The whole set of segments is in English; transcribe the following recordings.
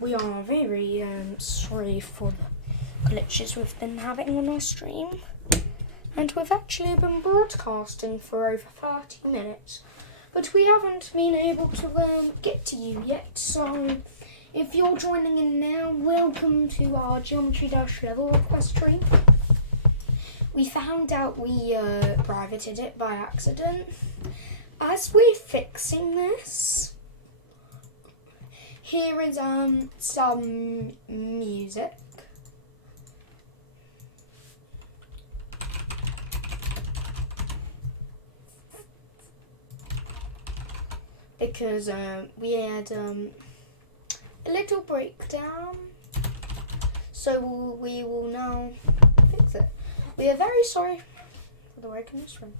we are very sorry for the glitches we've been having on our stream. And we've actually been broadcasting for over 30 minutes. But we haven't been able to get to you yet. So if you're joining in now, welcome to our Geometry Dash level request stream. We found out we privated it by accident. As we're fixing this, here is some music. Because we had a little breakdown, so we will now fix it. We are very sorry for the break in this room.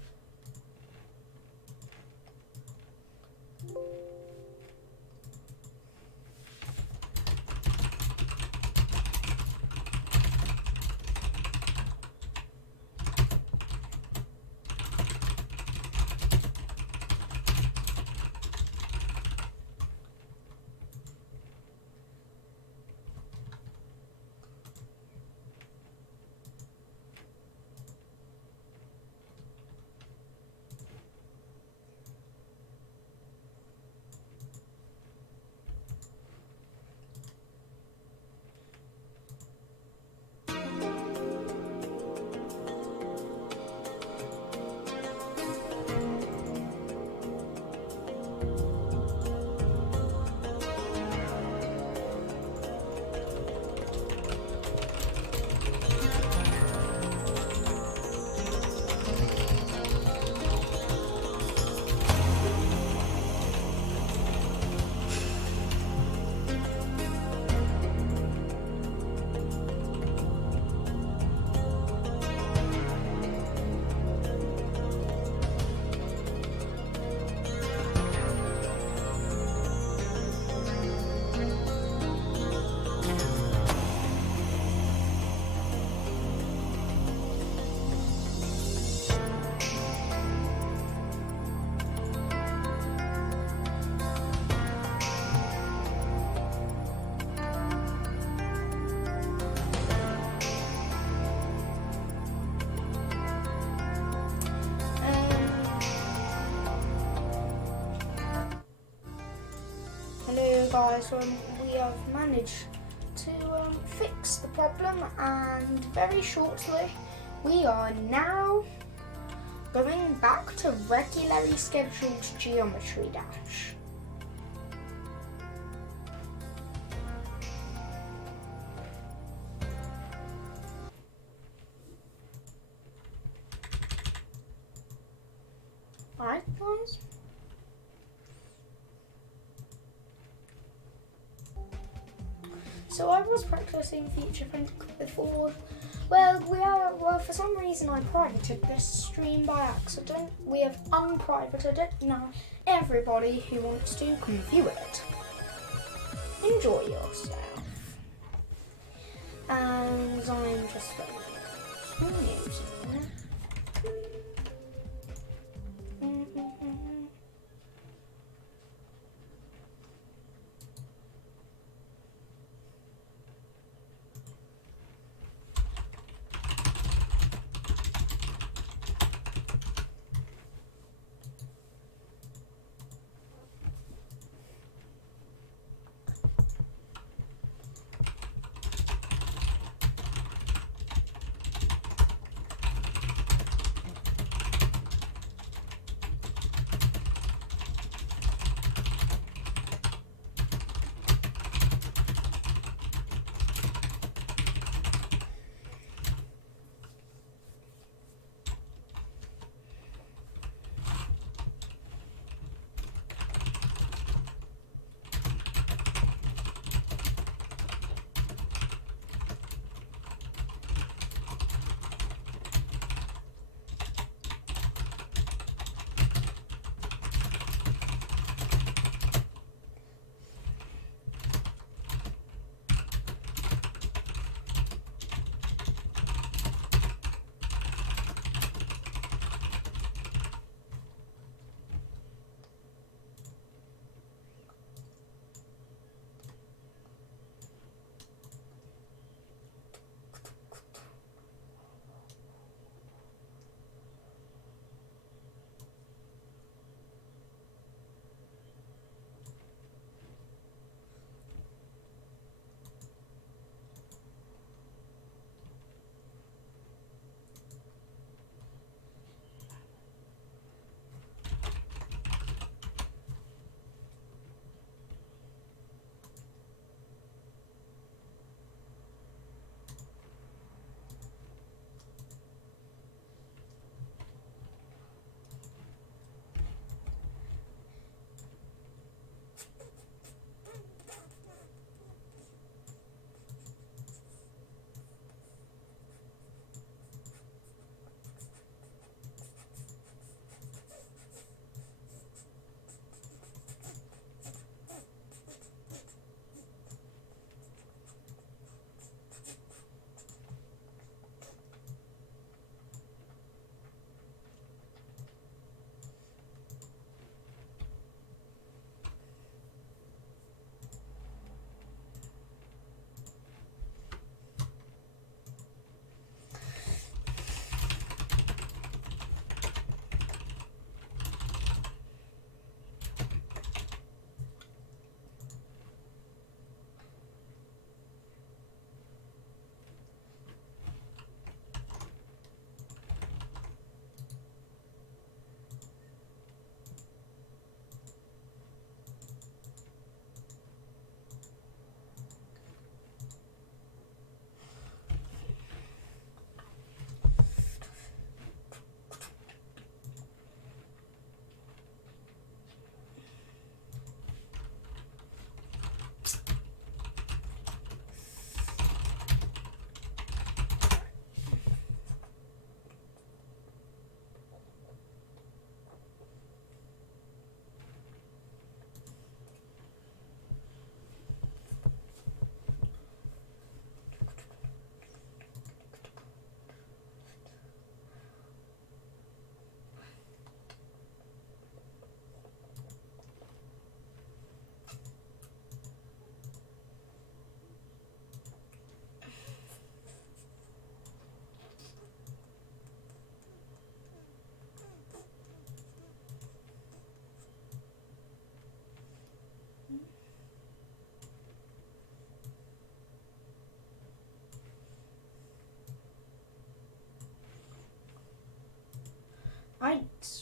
Guys, we have managed to fix the problem, and very shortly we are now going back to regularly scheduled Geometry Dash. Alright guys. So I was practicing Feature Print before. Well, for some reason I privated this stream by accident. We have unprivated it. Now everybody who wants to can view it. Enjoy yourself. And I'm just some music.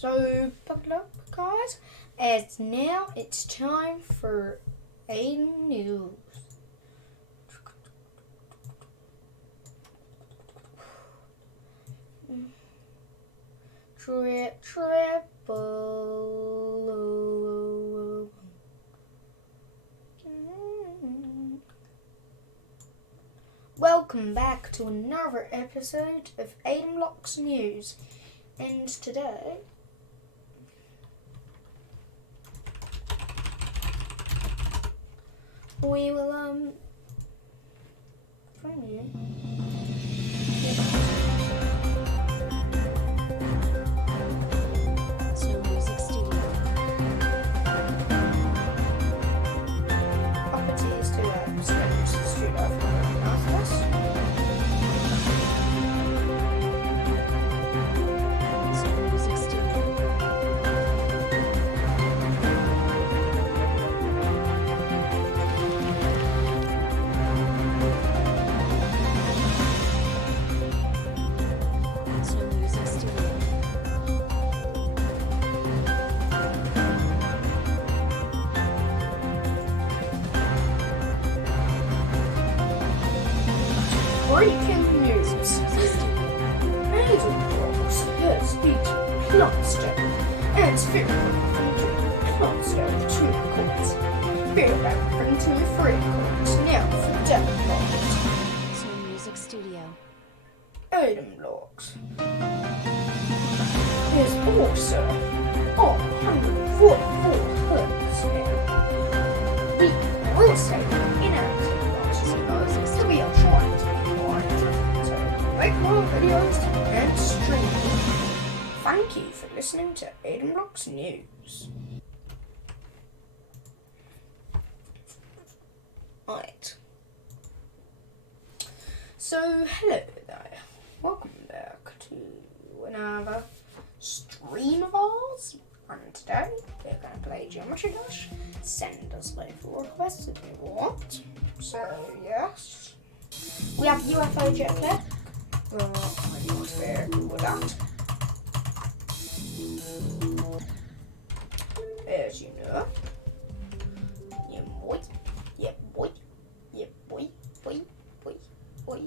So, buckle up, guys, as now it's time for Aiden News. Triple. Welcome back to another episode of Aidenblox News, and today we will bring you music studio. properties to spend the street of Music studio. Music studio. breaking news. Aidenblox has beaten Cluster and Cluster 2 coins. Fear everything to 3 coins now for download. Music studio. Aidenblox is also on 144 hertz now. We also in Aidenblox, so we are trying to be more so make more videos and stream. Thank you for listening to Aidenblox News. Right. So, hello there. Welcome back to another stream of ours. And today, we're going to play Geometry Dash. Send us local requests if you want. So, yes. We have UFO jetpack. I'm not very good with that. As you know. Yeah, boy. Yeah, boy. Yeah, boy. Boy. Boy. Boy.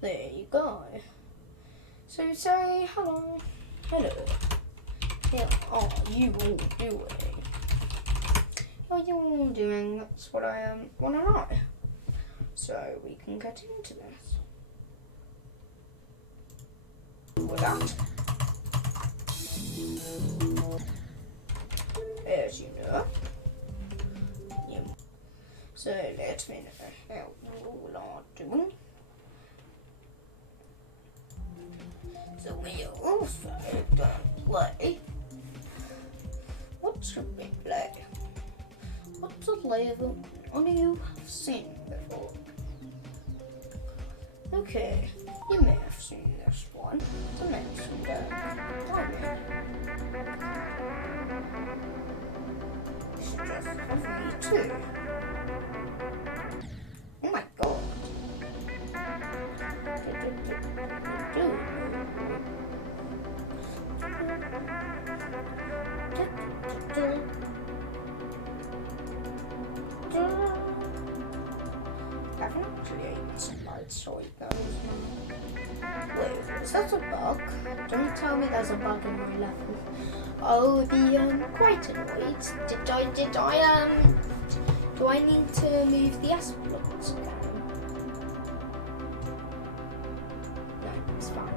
There you go. So say hello. Hello. How are you all doing? How are you all doing? That's what I want to know. So we can get into this. With that. As you know. Yeah. So let me know how you all are doing. So we are also going to play. What should we play? What's a level only you have seen before? Okay, you may have seen this one. Dimension Diamond. Should just have V2. Oh my god. I haven't actually eaten some light soy though. Wait, is that a bug? Don't tell me there's a bug in my level. I'll be quite annoyed. Do I need to move the S blocks again? No, it's fine.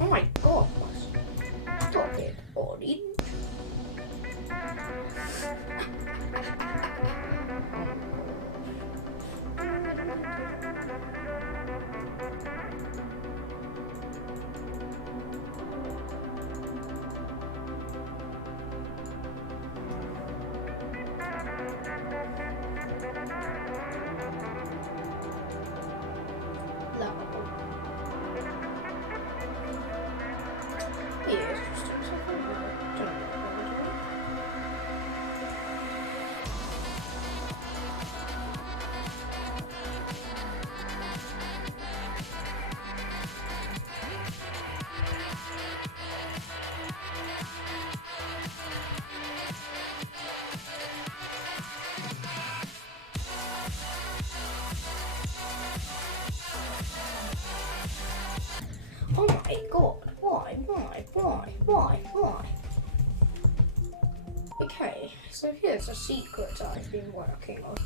Oh my god, stop it, Orange. god, why? Okay, so here's a secret I've been working on.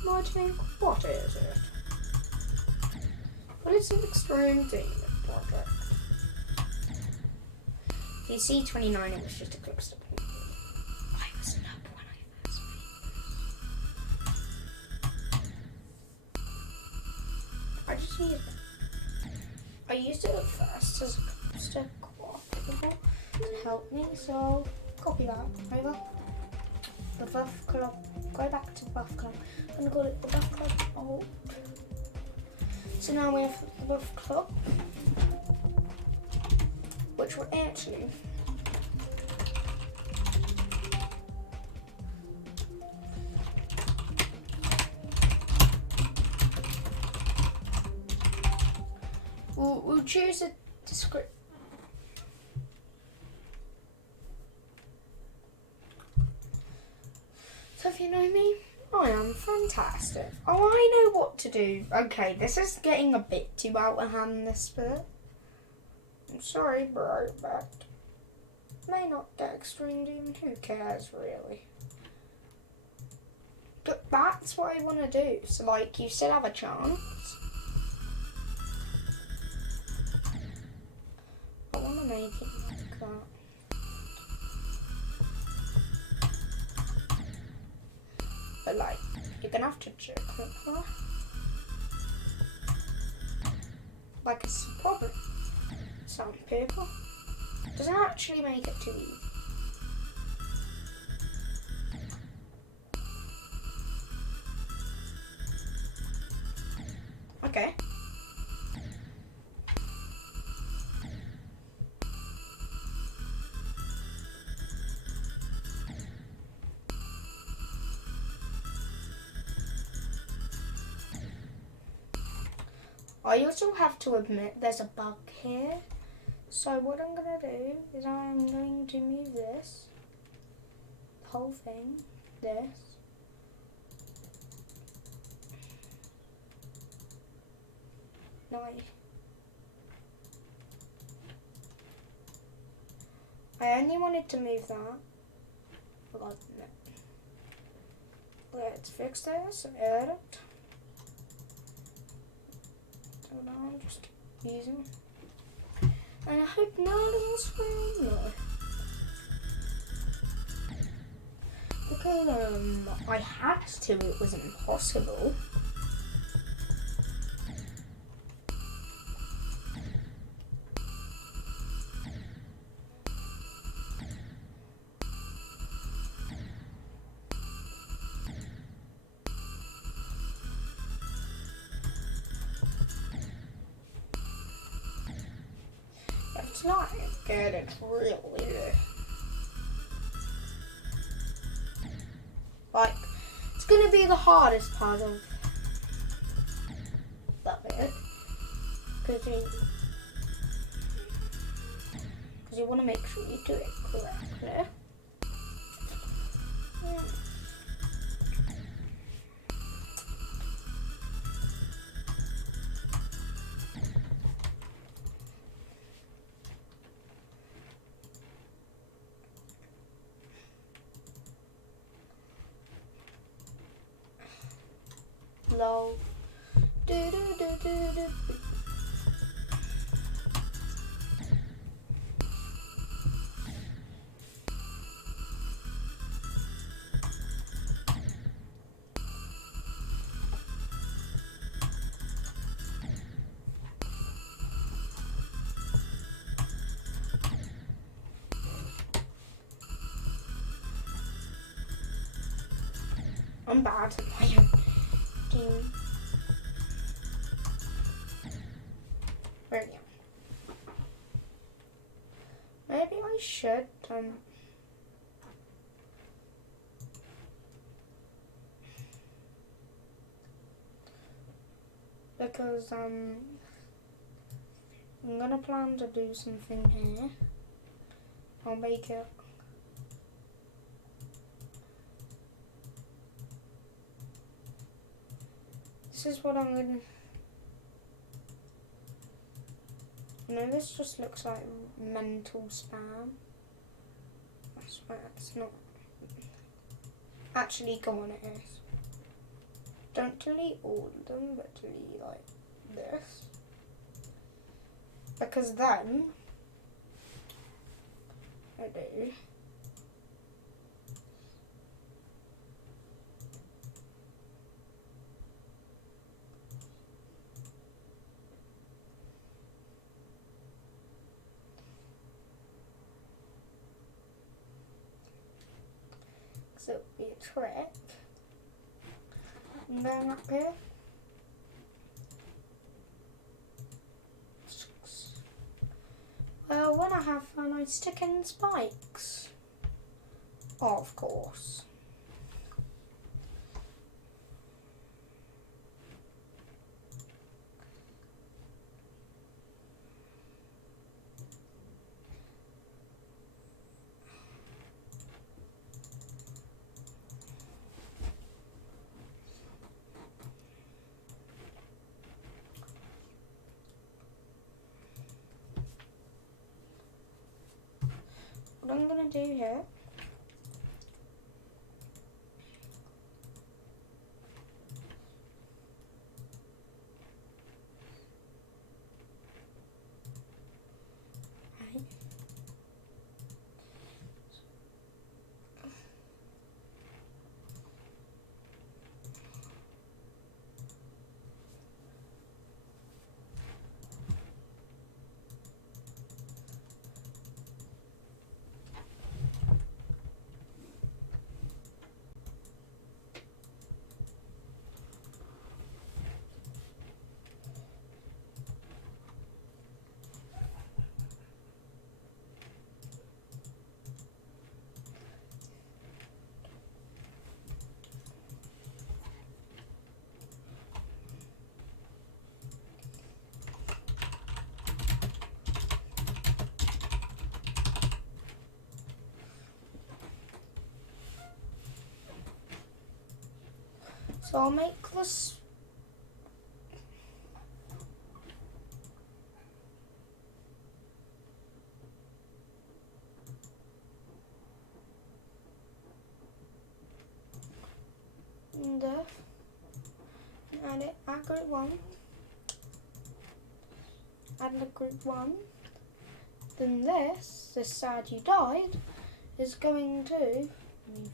You might think, what is it? Well, it's an extreme demon project. The C29, it was just a quick step. I was up when I first made this. I just used it. I used it at first as a cluster quadruple to help me, so I'll copy that over. The Buff Club, go back to Buff Club. I'm gonna call it the Buff Club. Oh. So now we have the Buff Club, which will actually we'll choose a description. So if you know me, I am fantastic. Oh, I know what to do. Okay, this is getting a bit too out of hand, this bit. I'm sorry, bro, but may not get extreme doom. Who cares, really? But that's what I want to do. So, like, you still have a chance. I want to make it like that. But, like, you're going to have to click that. Like, it's a problem. Sandpaper doesn't actually make it too easy. Okay. I also have to admit there's a bug here. So what I'm going to do is I'm going to move this, the whole thing, this. No, I only wanted to move that. Let's fix this, edit. So now I'm just using. And I hope none of us will know. Because I had to, it was impossible. It's not good, it's really like, it's gonna be the hardest part of that bit, because you want to make sure you do it correctly. Lol. Do do do do do. I'm bad at my own game. Brilliant. Maybe I should because I'm gonna plan to do something here. I'll make it. This is what I'm No, this just looks like mental spam. I swear it's not. Actually, go on, it is. Don't delete all of them, but delete like this. Because then I do. So it'll be a trick. And then up here. Well, when I have fun, I stick in spikes. Of course. What I'm going to do here so I'll make this and it at group 1, add the group 1, then this side you died, is going to, let me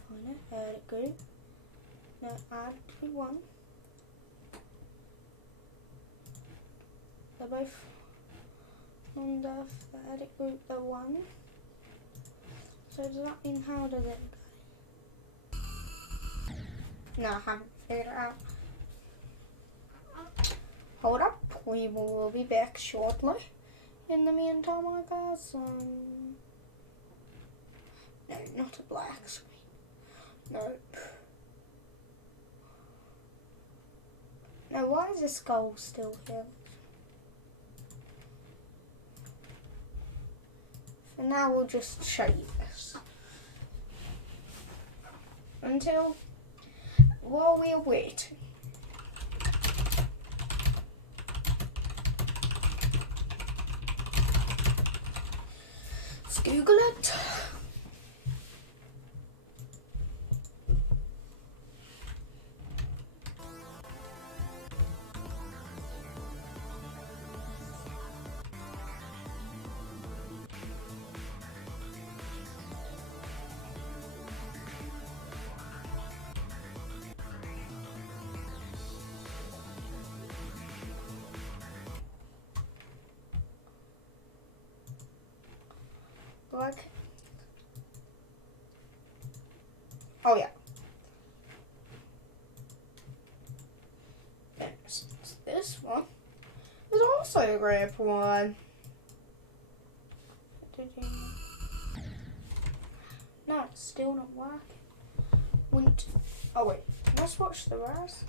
find it, edit group, no, add group 1, they're both on the edit group, the 1, so does that mean how does it go? No, I haven't figured it out. Hold up, we will be back shortly. In the meantime, I got some... No, not a black screen. Nope. Now, why is this skull still here? For now, we'll just show you this. While we are waiting. Let's Google it. Like, oh yeah. Then this one is also a group 1. No, it's still not working. Oh wait, let's watch the rest.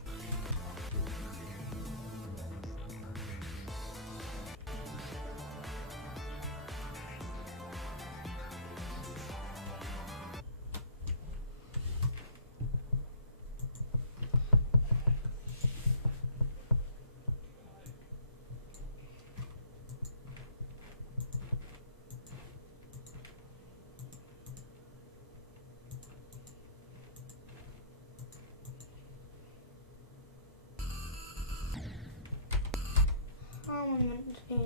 Yeah.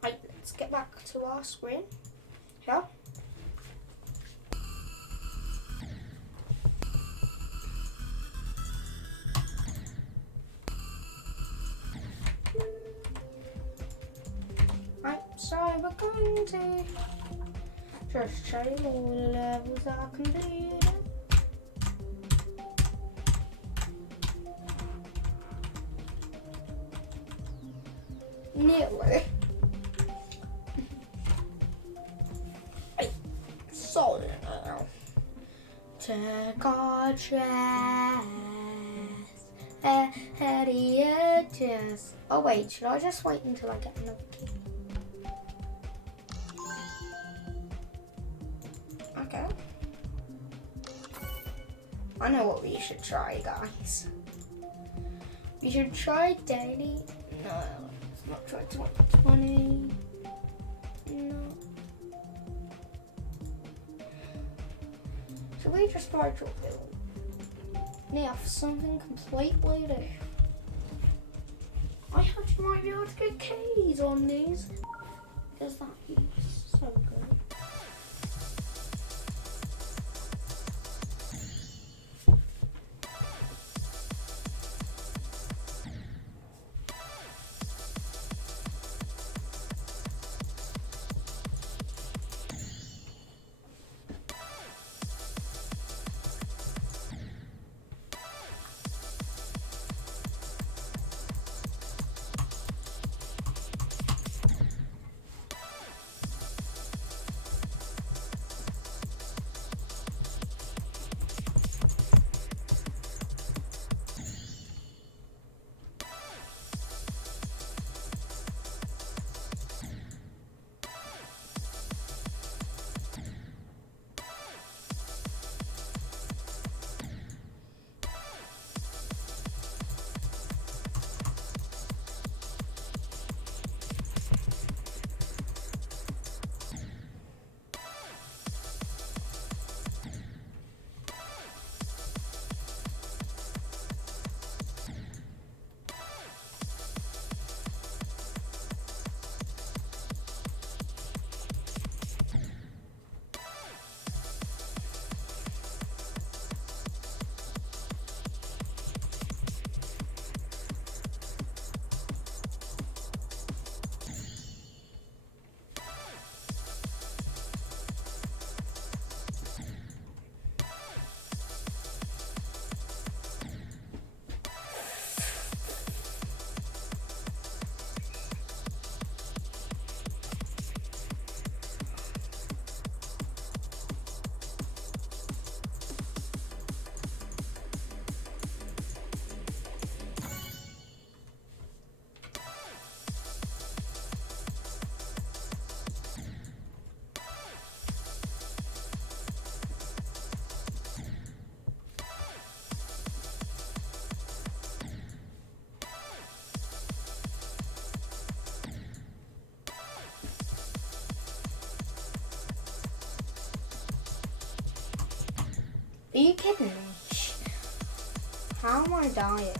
Right, let's get back to our screen. Yeah. Right, so we're going to just show you all the levels I can do. Nearly. So now, take our chest, head your chest. Oh wait, should I just wait until I get another key? Okay. I know what we should try, guys. We should try daily. No, let's not try 2020. No. Should we just try Dropville? Yeah, for something completely different. I actually might be able to get keys on these. Because that is so good. Are you kidding me? How am I dying?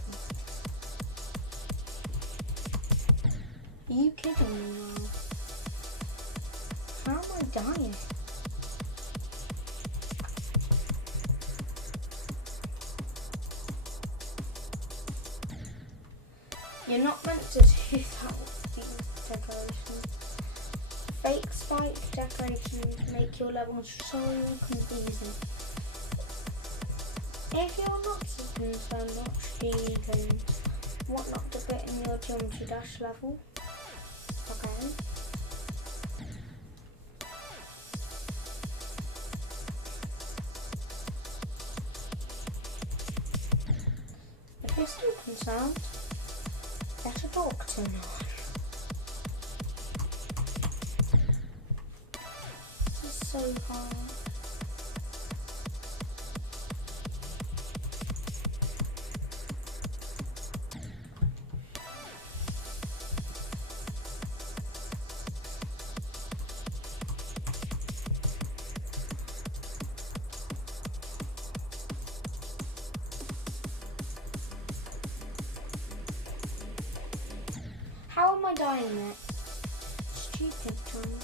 Are you kidding me now? How am I dying? You're not meant to do that with these decorations. Fake spike decorations make your levels so confusing. If you're not so concerned, watch these and what not to put in your geometry dash level. Okay. If you're still concerned, get a doctor now. This is so hard. How am I dying yet? Stupid time.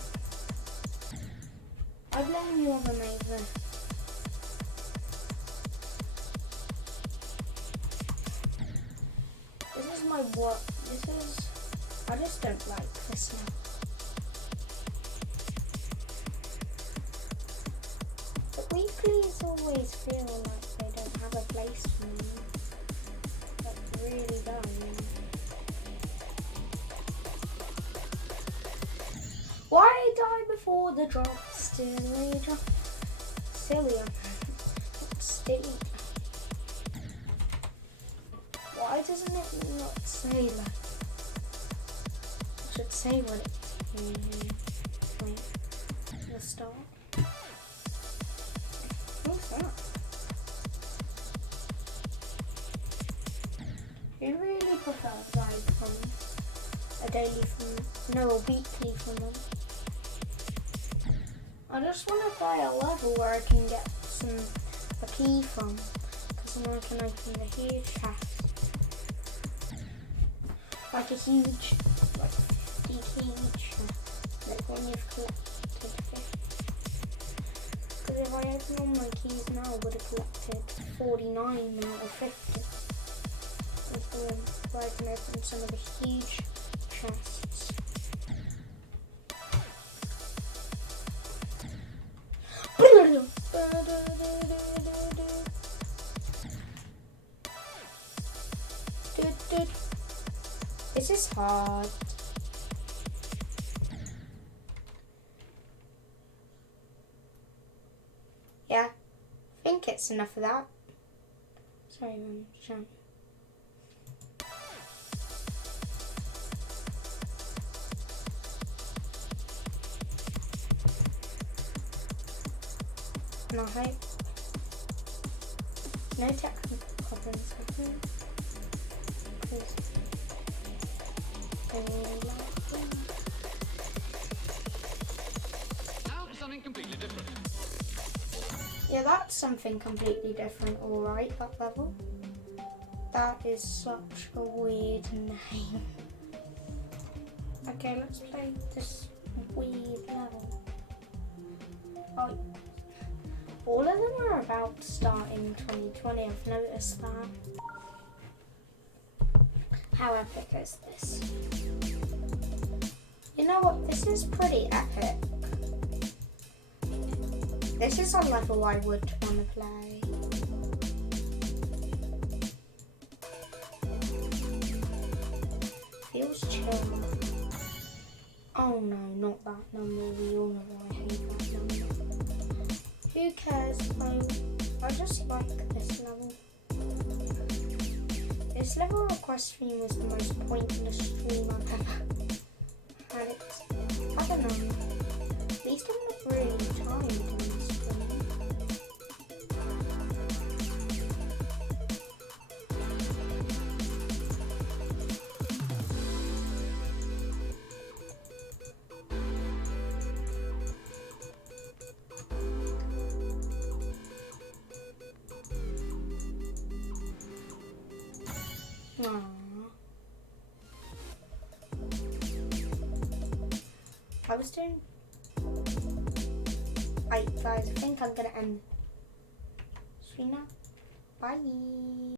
I blame you on the made this. This is my work. I just don't like this now. The weeklies always feel like they don't have a place for me. Like really don't. Why die before the drop? Silly. Why doesn't it not say that? It should say what it's wait. The start. What's that? You really prefer a guide from a daily from a weekly from them. I just want to buy a level where I can get a key from, because then I can open the huge chest. Like a huge, like 50 key chest, like when you've collected 50. Because if I open all my keys now, I would have collected 49 now, or 50. Where I can open some of the huge chests. This is hard. Yeah, I think it's enough of that. Sorry, Sean. And I hope no technical problems happen. Now for something completely different. Yeah, that's something completely different, alright, that level. That is such a weird name. Okay, let's play this weird level. Oh, all of them are about to start in 2020, I've noticed that. How epic is this? You know what, this is pretty epic. This is a level I would want to play. Feels chill. Oh no, not that number. We all know I hate that number. Who cares? I just like this level. This level request stream was the most pointless stream I've ever had. I don't know. At least I'm not really tired in this stream. Aww. I was doing. Right, guys, I think I'm gonna end. Sweet now. Bye.